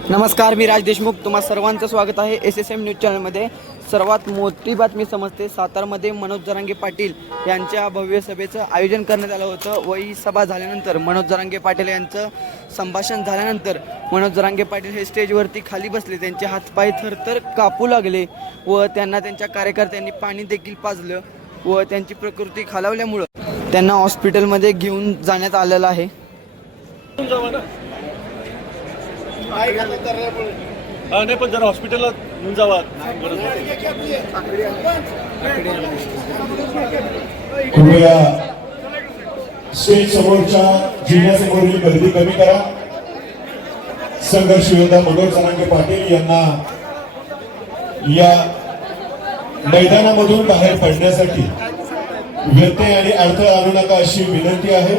नमस्कार मी राज देशमुख. तुम्हा सर्वांचं स्वागत आहे एस एस एम न्यूज चॅनलमध्ये. सर्वात मोठी बातमी समजते सातारमध्ये मनोज जरांगे पाटील यांच्या भव्य सभेचं आयोजन करण्यात आलं होतं. व ही सभा झाल्यानंतर मनोज जरांगे पाटील यांचं संभाषण झाल्यानंतर मनोज जरांगे पाटील हे स्टेजवरती खाली बसले. त्यांचे हातपाय थरथर कापू लागले व त्यांना त्यांच्या कार्यकर्त्यांनी पाणी देखील पाजलं व त्यांची प्रकृती खालावल्यामुळं त्यांना हॉस्पिटलमध्ये घेऊन जाण्यात आलेलं आहे. हा नाही पण जरा हॉस्पिटलला घेऊन जावा. स्टेज समोरच्या जिल्ह्यासमोरील गर्दी कमी करा. संघर्ष योद्धा मनोज जनांगे पाटील यांना या मैदानामधून बाहेर पडण्यासाठी व्यत्यय आणि अडथळा आणू नका अशी विनंती आहे.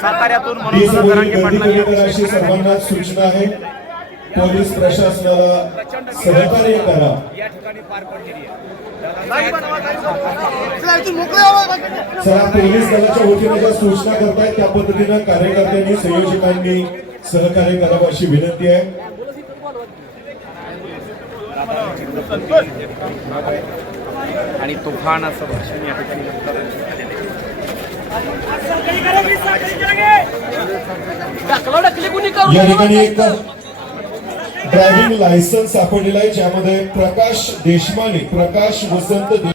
साताऱ्यातून मनोज जरांगे पाटलांनी सर्वांना सूचना आहे पोलीस प्रशासनाला सहकार्य करा या ठिकाणी पार पडलेली आहे चला पोलीस दलाच्या वतीने ज्या सूचना करतायत त्या पद्धतीनं कार्यकर्त्यांनी संयोजकांनी सहकार्य करावं अशी विनंती आहे. आणि तुफान असं भाषण या ठिकाणी. या एक ड्रायव्हिंग लायसन्स सापडलेला आहे ज्यामध्ये प्रकाश देशमाने प्रकाश वसंत